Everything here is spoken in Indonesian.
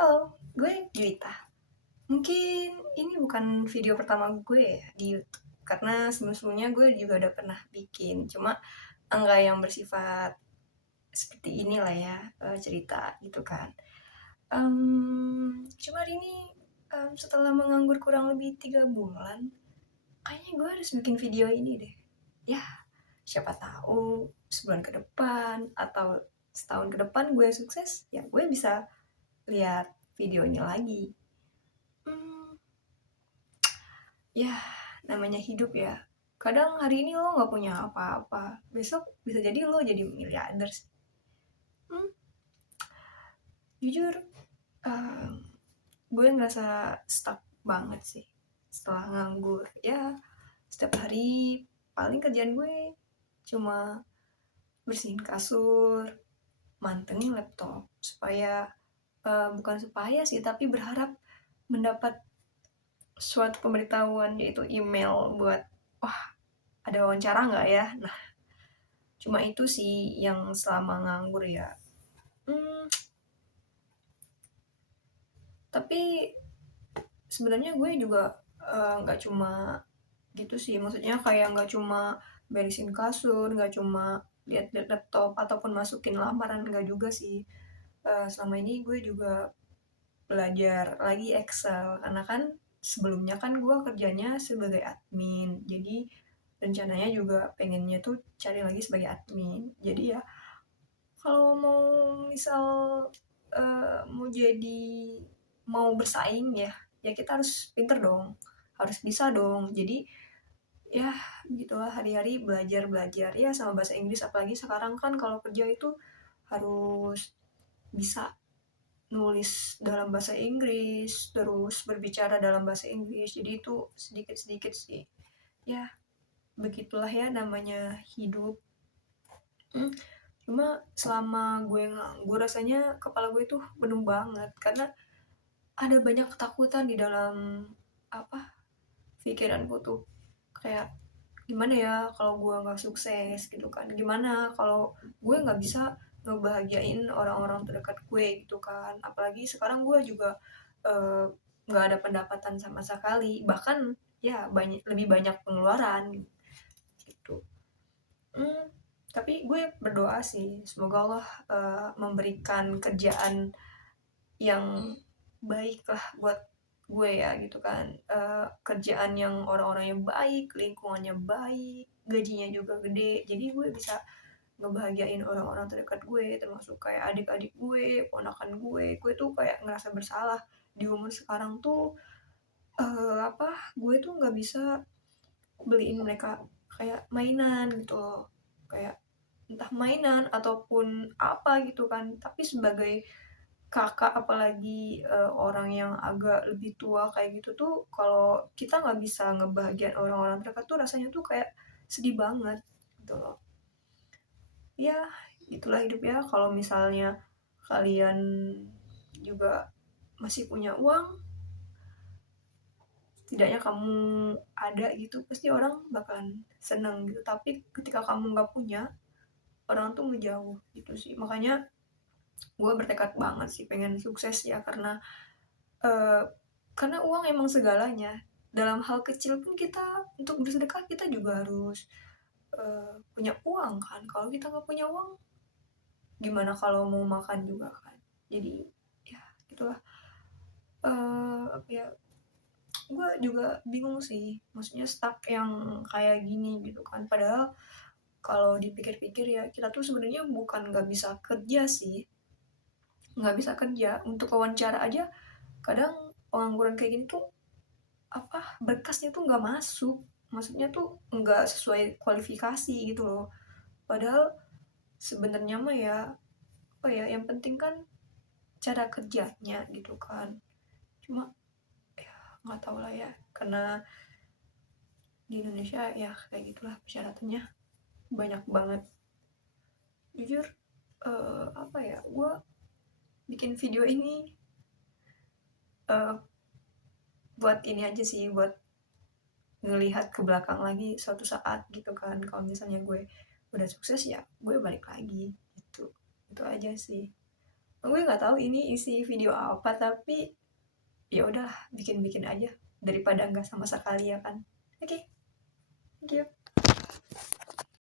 Halo, gue Juwita. Mungkin ini bukan video pertama gue ya di YouTube, karena sebelum-sebelumnya gue juga udah pernah bikin, cuma enggak yang bersifat seperti inilah ya, cerita gitu kan. Cuma hari ini, setelah menganggur kurang lebih 3 bulan, kayaknya gue harus bikin video ini deh. Ya, siapa tahu sebulan ke depan atau setahun ke depan gue sukses, ya gue bisa lihat videonya lagi. Hmm, Ya, namanya hidup ya. Kadang hari ini lo nggak punya apa-apa, besok bisa jadi lo jadi miliarder sih. Hmm, Jujur, eh, gue ngerasa stuck banget sih setelah nganggur. Ya, setiap hari paling kerjaan gue cuma bersihin kasur, mantengin laptop, bukan supaya sih, tapi berharap mendapat suatu pemberitahuan, yaitu email buat, wah, ada wawancara nggak ya? Nah, cuma itu sih yang selama nganggur ya. Hmm, tapi sebenarnya gue juga nggak cuma gitu sih. Maksudnya kayak nggak cuma beresin kasur, nggak cuma lihat-lihat laptop ataupun masukin lamaran, nggak juga sih. Selama ini gue juga belajar lagi Excel karena kan sebelumnya kan gue kerjanya sebagai admin. Jadi rencananya juga pengennya tuh cari lagi sebagai admin. Jadi ya kalau mau misal mau jadi mau bersaing ya, ya kita harus pinter dong, harus bisa dong. Jadi ya gitulah, hari-hari belajar belajar ya sama bahasa Inggris, apalagi sekarang kan kalau kerja itu harus bisa nulis dalam bahasa Inggris, terus berbicara dalam bahasa Inggris. Jadi itu sedikit-sedikit sih. Ya, begitulah ya namanya hidup. Hmm, Cuma selama gue nganggur rasanya kepala gue tuh penuh banget karena ada banyak ketakutan di dalam apa pikiranku tuh, kayak gimana ya kalau gue nggak sukses gitu kan, gimana kalau gue nggak bisa ngebahagiain orang-orang terdekat gue gitu kan, apalagi sekarang gue juga eh, nggak ada pendapatan sama sekali, bahkan ya banyak, lebih banyak pengeluaran gitu. Hmm, tapi gue berdoa sih semoga Allah memberikan kerjaan yang baik lah buat gue ya gitu kan. Kerjaan yang orang-orangnya baik, lingkungannya baik, gajinya juga gede, jadi gue bisa ngebahagiain orang-orang terdekat gue, termasuk kayak adik-adik gue, ponakan gue tuh kayak ngerasa bersalah di umur sekarang tuh. Gue tuh nggak bisa beliin mereka kayak mainan gitu loh, kayak entah mainan ataupun apa gitu kan, tapi sebagai kakak apalagi orang yang agak lebih tua kayak gitu tuh, kalau kita nggak bisa ngebahagiain orang-orang terdekat tuh rasanya tuh kayak sedih banget gitu loh. Ya itulah hidup ya, kalau misalnya kalian juga masih punya uang, setidaknya kamu ada gitu, pasti orang bakalan seneng gitu. Tapi ketika kamu nggak punya, orang tuh ngejauh gitu sih. Makanya gue bertekad banget sih pengen sukses ya, eh, karena uang emang segalanya. Dalam hal kecil pun kita untuk bersedekah kita juga harus punya uang kan. Kalau kita nggak punya uang, gimana kalau mau makan juga kan. Jadi ya gitulah. Ya gue juga bingung sih, maksudnya stuck yang kayak gini gitu kan. Padahal kalau dipikir-pikir ya kita tuh sebenarnya bukan nggak bisa kerja sih, nggak bisa kerja untuk wawancara aja. Kadang pengangguran kayak gini tuh berkasnya tuh nggak masuk, maksudnya tuh nggak sesuai kualifikasi gitu loh. Padahal sebenarnya mah ya apa ya, yang penting kan cara kerjanya gitu kan. Cuma ya nggak tahu lah ya, karena di Indonesia ya kayak gitulah persyaratannya banyak banget. Jujur, gue bikin video ini eh, buat ini aja sih, buat ngelihat ke belakang lagi suatu saat gitu kan, kalau misalnya gue udah sukses ya gue balik lagi gitu. Itu aja sih. gue nggak tahu ini isi video apa, tapi ya udahlah bikin-bikin aja daripada nggak sama sekali ya kan. Oke.